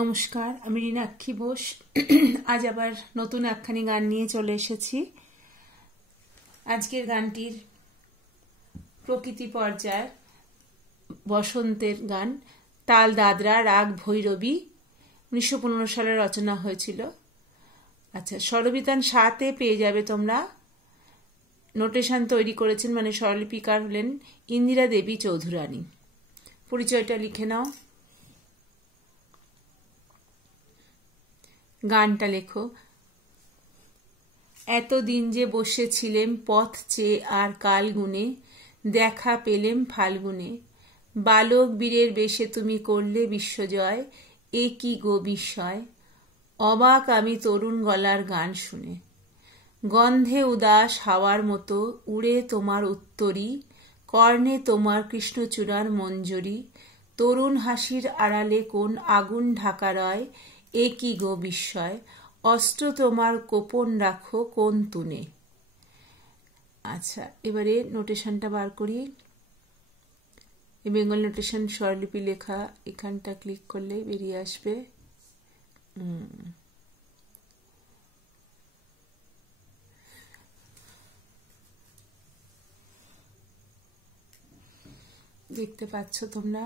নমস্কার, আমি রিনাক্ষী বোস। আজ আবার নতুন একখানি গান নিয়ে চলে এসেছি। আজকের গানটির প্রকৃতি পর্যায় বসন্তের গান, তাল দাদরা, রাগ ভৈরবী, 1915 সালে রচনা হয়েছিল। আচ্ছা, স্বরবিতান 7-এ পেয়ে যাবে তোমরা। নোটেশন তৈরি করেছেন মানে স্বরলিপিকার হলেন ইন্দিরা দেবী চৌধুরানী। পরিচয়টা লিখে নাও। গানটা লেখো। এতদিন যে বসেছিলেম পথ চেয়ে আর কাল গুনে, দেখা পেলেম ফাল্গুনে, বালক বীরের বেশে তুমি করলে বিশ্বজয়, এ কি গো বিস্ময়, অবাক আমি তরুণ গলার গান শুনে, গন্ধে উদাস হাওয়ার মতো উড়ে তোমার উত্তরী, কর্ণে তোমার কৃষ্ণচূড়ার মঞ্জরি, তরুণ হাসির আড়ালে কোন আগুন ঢাকা রয়, এ কি গো বিস্ময়, অস্ত্র তোমার গোপন রাখো কোন তুনে। আচ্ছা, এবারে নোটেশনটা বার করি। এই বেঙ্গল নোটেশন স্বরলিপি লেখা, এখানটা ক্লিক করলেই বেরিয়ে আসবে। দেখতে পাচ্ছ তোমরা?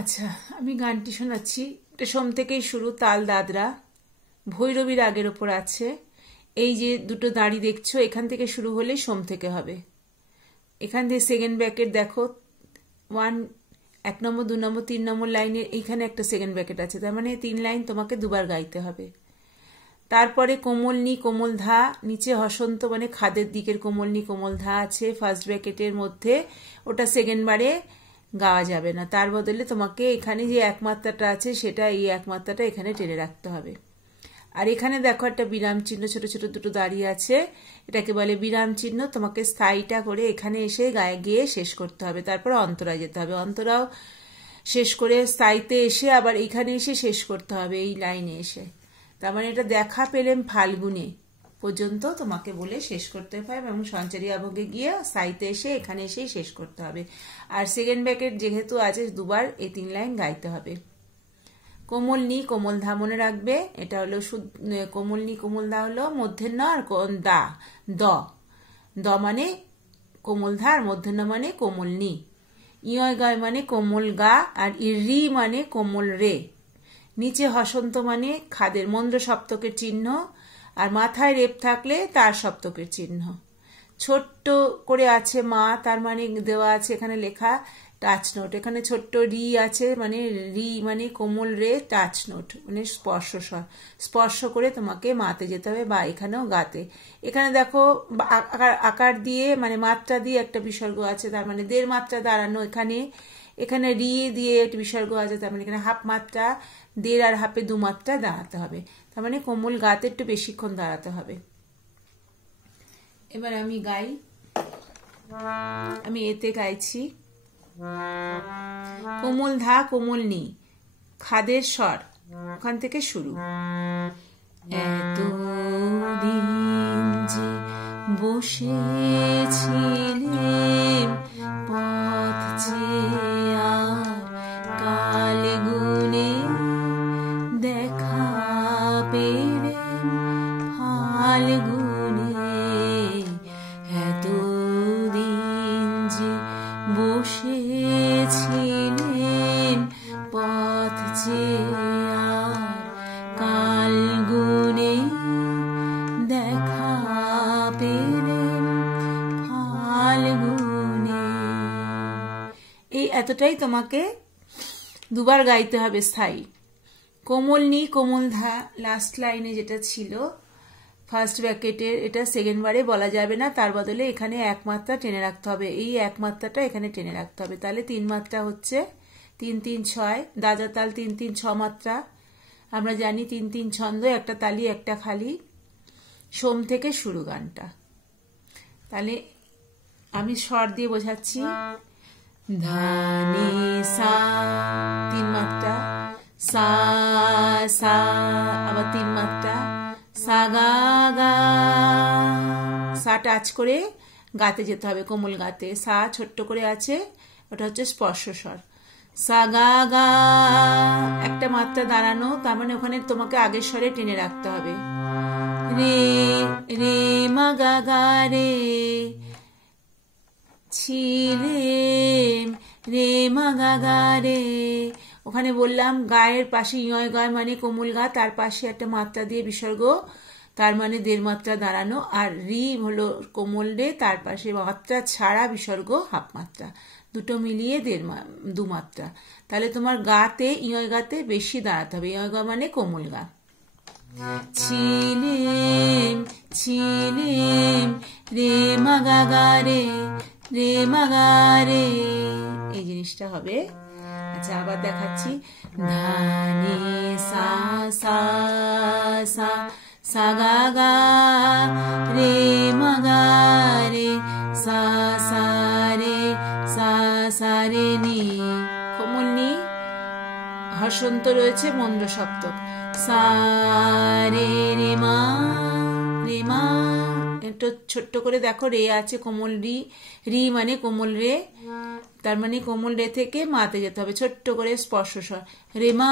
আচ্ছা, আমি গানটি শোনাচ্ছি। এটা সোম থেকেই শুরু। তাল দাদরা, ভৈরবী রাগের ওপর আছে। এই যে দুটো দাঁড়ি দেখছো, এখান থেকে শুরু হলে সোম থেকে হবে। এখান থেকে সেকেন্ড ব্র্যাকেট দেখো, 1 নম্বর 2 নম্বর 3 নম্বর লাইনের এইখানে একটা সেকেন্ড ব্র্যাকেট আছে, তার মানে 3 লাইন তোমাকে দুবার গাইতে হবে। তারপরে কোমল নি কোমল ধা, নিচে হসন্ত মানে খাদের দিকের কোমল নি কোমল ধা আছে ফার্স্ট ব্র্যাকেটের মধ্যে, ওটা সেকেন্ড বারে গাওয়া যাবে না। তার বদলে তোমাকে এখানে যে একমাত্রাটা আছে সেটা, এই একমাত্রাটা এখানে টেনে রাখতে হবে। আর এখানে দেখো একটা বিরাম চিহ্ন, ছোট ছোট দুটো দাঁড়িয়ে আছে, এটাকে বলে বিরাম চিহ্ন। তোমাকে স্থায়ীটা করে এখানে এসে গায়ে গিয়ে শেষ করতে হবে। তারপর অন্তরায় যেতে হবে, অন্তরাও শেষ করে স্থায়ীতে এসে আবার এইখানে এসে শেষ করতে হবে, এই লাইনে এসে। তার মানে এটা দেখা পেলেম ফাল্গুনে পর্যন্ত তোমাকে বলে শেষ করতে হবে, এবং সঞ্চারী আবহে গিয়ে স্থায়ীতে এসে এখানে এসেই শেষ করতে হবে। আর সেকেন্ড ব্র্যাকেট যেহেতু আছে দুবার, এই 3 লাইন গাইতে হবে। কোমল নি কোমল ধা মনে রাখবে, এটা হলো কোমল নি কোমল ধা হলো মধ্যাহ্ন, আর দা দ দ মানে কোমল ধা, আর মধ্যাহ্ন মানে কোমল নি, ইয় গায় মানে কোমল গা, আর রি মানে কোমল রে। নিচে হসন্ত মানে খাদের মন্দ্র সপ্তকের চিহ্ন, আর মাথায় রেপ থাকলে তার সপ্তকের চিহ্ন। ছোট্ট করে আছে মা, তার মানে দেওয়া আছে এখানে লেখা টাচ নোট। এখানে ছোট্ট রি আছে, মানে রি মানে কোমল রে, টাচ নোট মানে স্পর্শ স্বর, স্পর্শ করে তোমাকে মাতে যেতে হবে বা এখানেও গাতে। এখানে দেখো আকার দিয়ে মানে মাত্রা দিয়ে একটা বিসর্গ আছে, তার মানে 1.5 মাত্রা দাঁড়ানো। এখানে রি দিয়ে একটা বিসর্গ আছে, তার মানে এখানে হাফ মাত্রা, 1.5 আর হাফে 2 মাত্রা দাঁড়াতে হবে। তার মানে কোমল গাতে একটু বেশিক্ষণ দাঁড়াতে হবে। এবার আমি গাই, আমি এতে গাইছি। কোমল ধা কোমল নি, খাদের স্বর, ওখান থেকে শুরু। এতদিন যে বসেছিলেম পথ চেয়ে আর কাল গুনে, দেখা পেলেম ফাল্গুনে, এতদিন যে বসেছিলেম পথ চেয়ে আর কাল গুনে, দেখা পেলেম ফাল্গুনে। এই এতটাই তোমাকে দুবার গাইতে হবে স্থায়ী। কোমল নি কোমল ধা লাস্ট লাইনে যেটা ছিল ফার্স্ট ব্র্যাকেটের, এটা সেকেন্ড বারে বলা যাবে না, তার বদলে এখানে 1 মাত্রা টেনে রাখতে হবে। এই 1 মাত্রাটা এখানে টেনে রাখতে হবে, তাহলে 3 মাত্রা হচ্ছে 3 3 6। দাদা তাল 3 3 6 মাত্রা, আমরা জানি 3 3 ছন্দ, একটা তালি একটা খালি। সোম থেকে শুরু গানটা। তাহলে আমি স্বর দিয়ে বোঝাচ্ছি। ধা নি সা 3 মাত্রা, সা সা আবার 3 মাত্রা, সা গা গা, সা টাচ করে গাতে যেতে হবে, কোমল গাতে। সা ছোট্ট করে আছে, ওটা হচ্ছে স্পর্শ স্বর। সা গা গা একটা মাত্রা দাঁড়ানো, তার মানে ওখানে তোমাকে আগের স্বরে টেনে রাখতে হবে। রে রে মা গা গা রে, ছিলেম রে মা গা গা রে। ওখানে বললাম গায়ের পাশে ইয় গা মানে কোমল গা, তার পাশে একটা মাত্রা দিয়ে বিসর্গ, তার মানে 1.5 মাত্রা দাঁড়ানো। আর রি হলো কোমল রে, তার পাশে মাত্রা ছাড়া বিসর্গ হাফ মাত্রা, দুটো মিলিয়ে 2 মাত্রা। তাহলে তোমার গাতে ইয় গাতে বেশি দাঁড়াতে হবে। ইয় গা মানে কোমল গা। ছিলেম ছিলেম রে মা গা গা রে, রে মা গা রে, এই জিনিসটা হবে। আচ্ছা আবার দেখাচ্ছি। ধানে সা সা সা, সা গা গা রে মা গা রে, সা সা রে, সা সা রে নি, কোমল নি, হসন্ত রয়েছে, মন্দ সপ্তক। সা রে রে মা, রে মা, একটু ছোট্ট করে দেখো, রে আছে কোমল রি, রি মানে কোমল রে, তার মানে কোমল রে থেকে মাতে যেতে হবে, ছোট্ট করে স্পর্শ স্বর। রে মা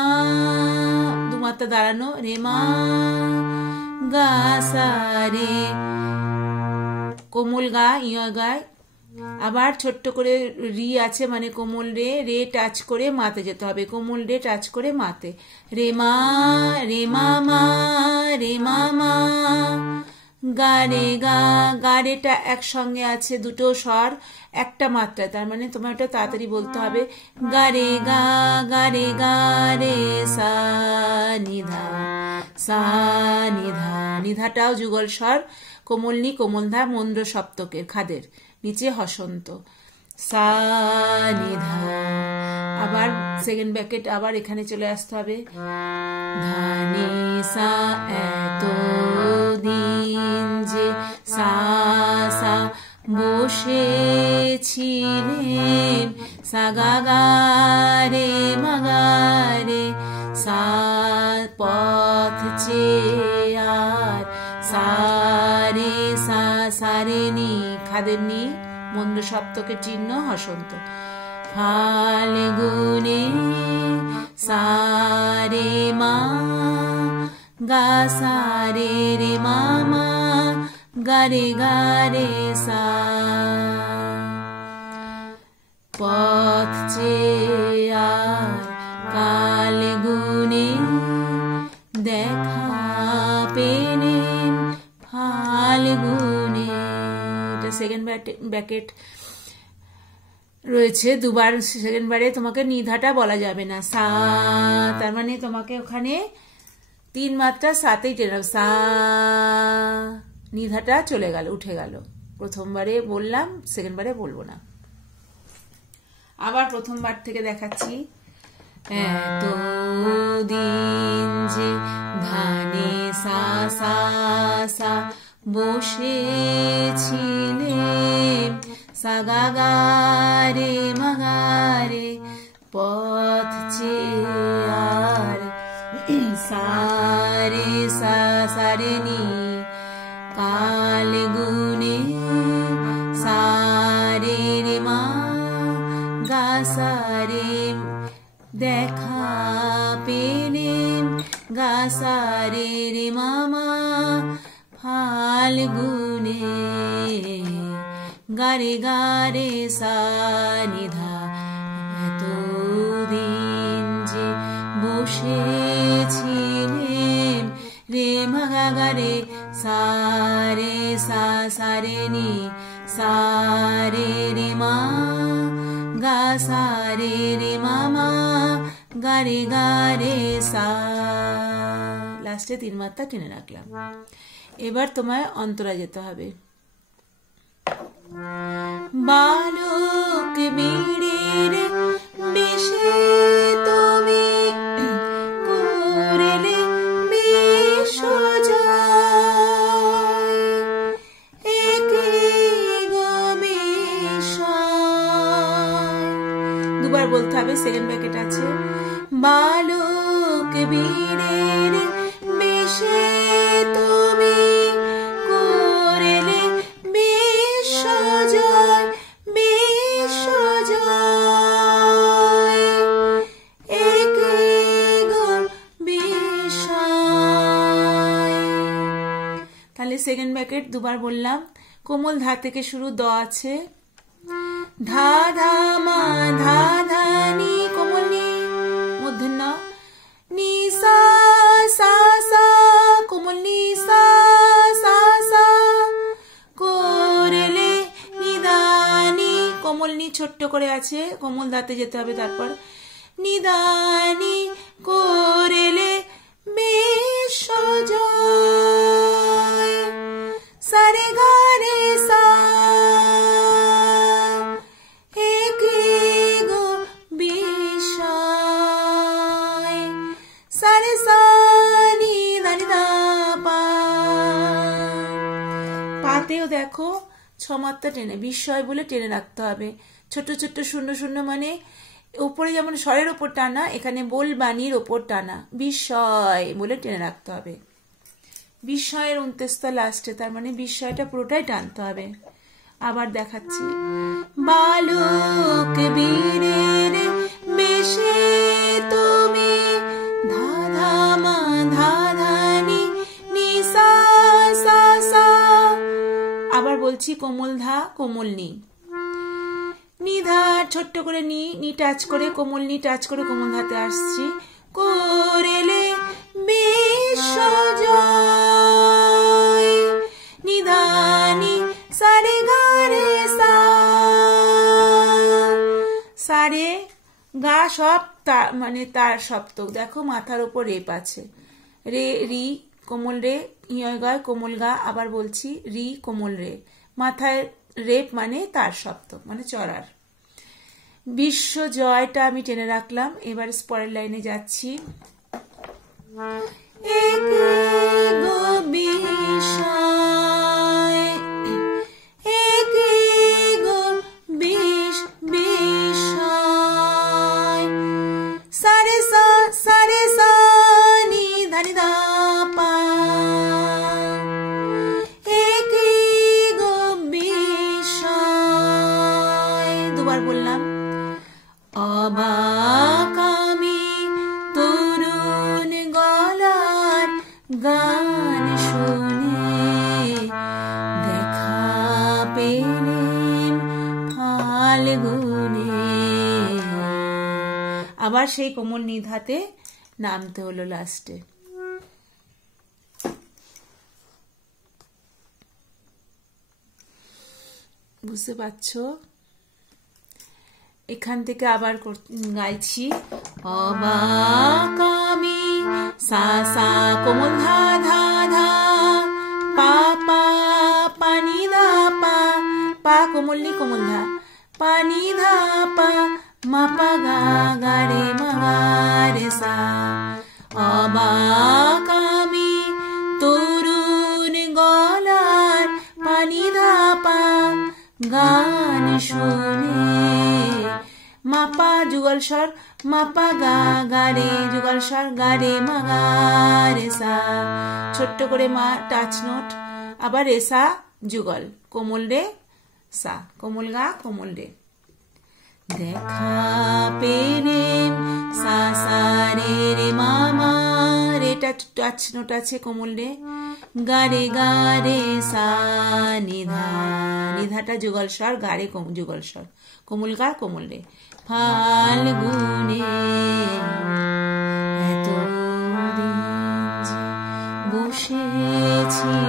2 মাত্রা দাঁড়ানো, রে মা গা সা রে, কোমল গা ইয় গায়। আবার ছোট্ট করে রি আছে মানে কোমল রে, রে টাচ করে মাতে যেতে হবে, কোমল রে টাচ করে মাতে। রে মা মা, রে মা মা, গা রে গা, গা রেটা একসঙ্গে আছে, দুটো স্বর একটা মাত্রা, তার মানে তোমার ওটা তাড়াতাড়ি বলতে হবে। গা রে গা, গা রে গা রে, সা নিধা, সা নিধা, নিধাটাও যুগল স্বর, কোমল নি কোমল ধা, মন্দ্র সপ্তকের খাদের নিচে হসন্ত। সা নিধা। আবার সেকেন্ড ব্র্যাকেট আবার এখানে চলে আসতে হবে। ধানে সা এত দিন যে, সা সা বসেছিলেন, সা গা গা রে মা গা রে, সা পথ চেয়ে আর, সা রে সা, সা রে নি, খাদের নি, মন্দ সপ্তকের চিহ্ন হসন্ত। ফাল্গুনে সা রে মা, গা সা রে রে মা মা, গা রে গা রে সা, পথ চেয়ে আর কাল গুনে, দেখা পেলেন ফাল্গুনে। এটা সেকেন্ড ব্র্যাকেট রয়েছে, 2 বার। সেকেন্ড বারে তোমাকে নিধাটা বলা যাবে না, সা, তার মানে তোমাকে ওখানে 3 মাত্রা সাতেই টেনে, সা, নিধাটা চলে গেল, উঠে গেল। প্রথমবারে বললাম, সেকেন্ড বারে বলবো না। আবার প্রথমবার থেকে দেখাচ্ছি। এত দিন যে ধানে সা সা সা বসেছিলেন, সা গা গা রে মা গা রে, পথ চেয়ে আর, সা রে সা, সা রে নি, কাল গুনে, সা রে রে মা, গা সা রে, দেখা পেলেন, গা সা রে রে মামা, ফাল্গুনে, গারে গারে সা নিধা। এতদিন যে বসেছিলেন, রে মা গা গা রে, সা রে সা, সা রে নি, সা রে রে মা, গা সা রে রে মামা, গা রে গা রে সা। লাস্টে 3 মাত্রা টেনে রাখলাম। এবার তোমায় অন্তরা যেতে হবে। বালক বীরের বেশে তুমি করেলে বিশ্বজয়, একই গবেষয়। 2 বার বলতে হবে, সেকেন্ড ব্র্যাকেট আছে। বালক বীরের বেশে তুমি করেলে বিশ্বজয়, ব্র্যাকেট দুবার বললাম। কোমল ধা থেকে শুরু, দ আছে, ধা ধা মা ধা ধা নি, কোমল নি, মূর্ধন্য নি সা সা সা, কোমল নি সা সা সা, কোরেলে নিদানি, কোমল নি ছোট্ট করে আছে, কোমল ধাতে যেতে হবে, তারপর নিদানি কোরেলে বিশ্বজয়, সারে গা রে সা, একে গো বিষয়, সারে সা নি ধানি ধা পা। পাতেও দেখো ছমাত্রা টেনে, বিস্ময় বলে টেনে রাখতে হবে। ছোট ছোট শূন্য শূন্য মানে উপরে যেমন স্বরের ওপর টানা, এখানে বোল বাণীর ওপর টানা, বিস্ময় বলে টেনে রাখতে হবে। বিস্ময়ের অন্ত্যেষ্টা লাস্টে, তার মানে বিস্ময়টা পুরোটাই টানতে হবে। আবার দেখাচ্ছি, বালক বীরের বেশে তুমি, ধা ধা মা ধা ধা নি, নি সা সা সা। আবার বলছি, কোমল ধা কোমল নি, নিধা ছোট্ট করে নি, নি টাচ করে, কোমল নি টাচ করে কোমল ধাতে আসছি, কোরেলে বিশ্বজয়, নিধানি সারে গা রে সা, সারে গা সব মানে তার সপ্তক। দেখো মাথার উপর রেপ আছে, রে রি কোমল রে, ইয় গয় কোমল গা। আবার বলছি, রি কোমল রে, মাথায় রেপ মানে তার সপ্তক, মানে চড়ার। বিশ্ব জয়টা আমি টেনে রাখলাম। এবার পরের লাইনে যাচ্ছি, একে গো বিষয়, একে গো বিষয়, সারে সা নি ধানি ধা পা, একে গো বিষয়। দুবার বললাম, অবাক আমি তরুণ গলার গান শুনে, দেখা পেলেন ফাল্গুনে। আবার সেই কোমল নিধাতে নামতে হলো লাস্টে। বুঝতে পারছো? এখান থেকে আবার গাইছি, অবাক আমি সা সা কোমল ধা ধা ধা, পা পা পানি ধা পা, পা কোমল নি কোমল ধা, পানি ধা পা, মা পা গা গা রে মা গা রে সা। অবাক আমি তরুণ গলার পানি ধা পা, গান শুনে, মাপা যুগল স্বর, মাপা গা গা রে যুগল স্বর, গা রে মা গা রে সা, ছোট্ট করে মা টাচ নোট। আবার রে সা যুগল, কোমল রে সা, কোমল গা কোমল রে। দেখা পেলেন সা সা রে রে মামা, রেটা টাচ নোট আছে কোমল রে, গা রে সা নিধা, নিধাটা যুগল স্বর, গা রে যুগল স্বর, কোমল গা কোমল রে। ফাল্গুনে এতদিন বসেছিলেন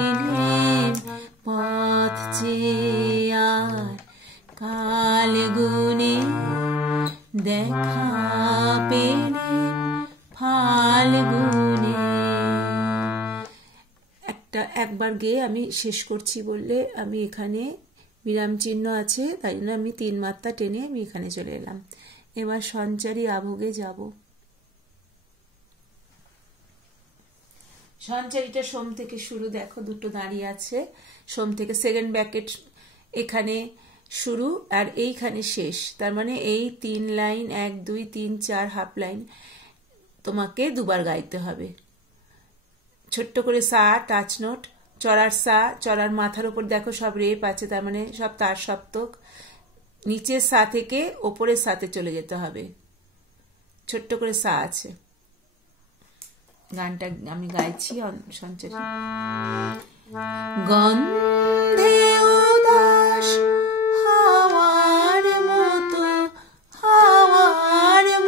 পথ চেয়ে, আর কালগুনে দেখা পেলেন ফাল্গুনে। একবার গেয়ে আমি শেষ করছি বললে আমি এখানে বিরাম চিহ্ন আছে, তাই জন্য আমি 3 মাত্রা টেনে আমি এখানে চলে এলাম। এবার সঞ্চারী আভোগে যাব। সঞ্চারীটা সোম থেকে শুরু, দেখো দুটো দাঁড়িয়ে আছে, সোম থেকে সেকেন্ড ব্র্যাকেট এখানে শুরু আর এইখানে শেষ, তার মানে এই 3 লাইন 1 2 3 4 হাফ লাইন তোমাকে দুবার গাইতে হবে। ছোট্ট করে সা টাচ নোট, চড়ার সা, চড়ার মাথার উপর দেখো সব রেপ আছে, তার মানে সব তার সপ্তক, নিচের সা থেকে ওপরের সাথে চলে যেতে হবে, ছোট্ট করে সা আছে। গানটা আমি গাইছি সঞ্চারী। গন্ধে উদাস হাওয়ার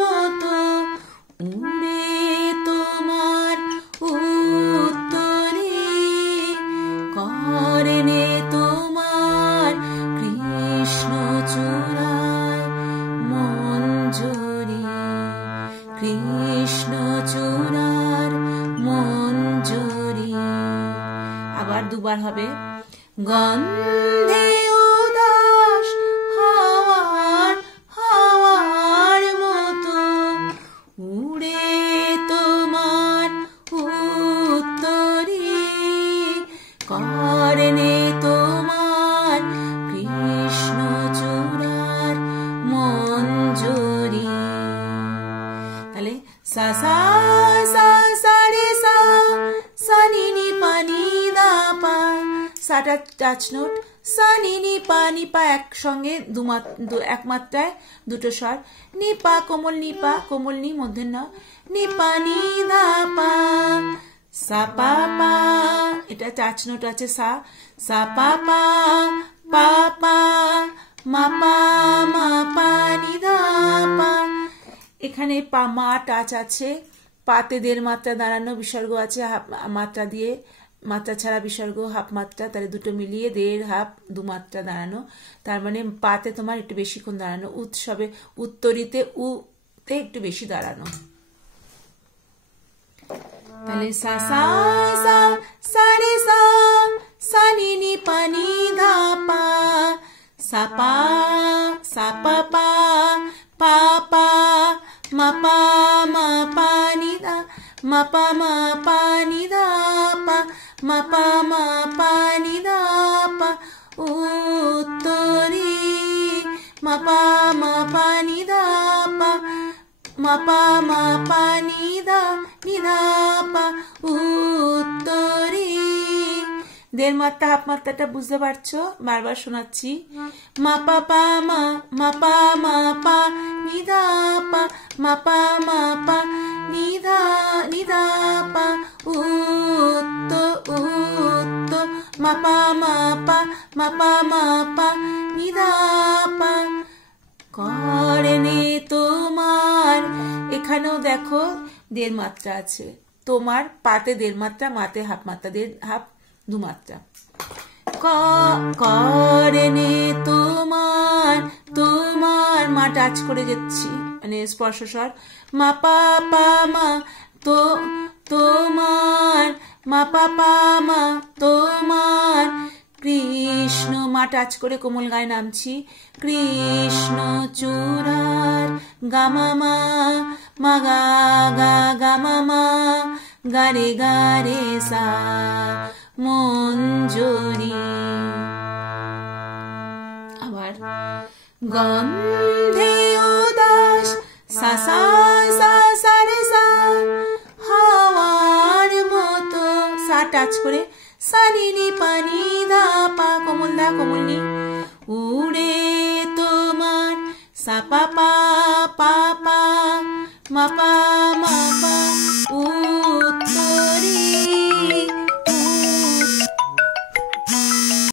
মতো উড়ে তোমার উত্তরে করেনে তোমার কৃষ্ণ চূড়ায় মঞ্জুরি, কৃষ্ণ চূড়ার মঞ্জুরি। আবার দুবার হবে। গন্ধে উদাস হাওয়ার মতো উড়ে তোমার উত্তরে করেনে তোমার কৃষ্ণ চূড়ার মঞ্জুরি। তাহলে সা সা সা সা রে সা সা নি নি পা নি দা পা, সাটা টাচ নোট, সা নি নি পা একসঙ্গে এক মাত্রায় দুটো স্বর, নি পা কোমল নি মধ্যে না, নি পা নি দা পা, সা পা পা, এটা টাচ নোট আছে সা, সা পা পা পা পা মা পা নি দা পা। এখানে পা মা টাচ আছে, পাতে দেড় মাত্রা দাঁড়ানো, বিসর্গ আছে মাত্রা দিয়ে, মাত্রা ছাড়া বিসর্গ হাফ মাত্রা, তাহলে দুটো মিলিয়ে দেড় হাফ দু মাত্রা দাঁড়ানো, তার মানে পাতে তোমার একটু বেশিক্ষণ দাঁড়ানো, উৎসবে উত্তরিতে উতে একটু বেশি দাঁড়ানো। তাহলে সা সা সা সা রে সা সা নি নি পা নি ধা পা, সা পা পা পা পা মা পা নি দা, মা পা নি দা পা, মা পা নি দা পা উত্তরি, মা পা নি দা পা, মা পা নি দা পা উত্তরি। দেড় মাত্রা হাফ মাত্রাটা বুঝতে পারছো, বারবার শোনাচ্ছি। মা পা মা পা নি দা পা, মা পা নি দা পা উত্ত, মা পা নি দা পা করেনে তোমার। এখানেও দেখো দেড় মাত্রা আছে, তোমার পাতে দেড় মাত্রা, মাতে হাফ মাত্রা, দেড় হাফ দু মাত্রা। করেনে তোমার, মা টাচ করে যাচ্ছি, মানে স্পর্শ স্বর, মা পা মা তো তোমার, মা পা মা তোমার কৃষ্ণ, মা টাচ করে কোমল গায়ে নামছি, কৃষ্ণ চূড়ার গামা মা গা গামা মা গা রে সা মঞ্জুরি। আবার গন্ধে উদাস সা সা সা সা রে সা হাওয়ার মতো, সা টাচ করে, সা নি নি পা নি দা পা কোমল নি, উড়ে তোমার সা পা পা মা পা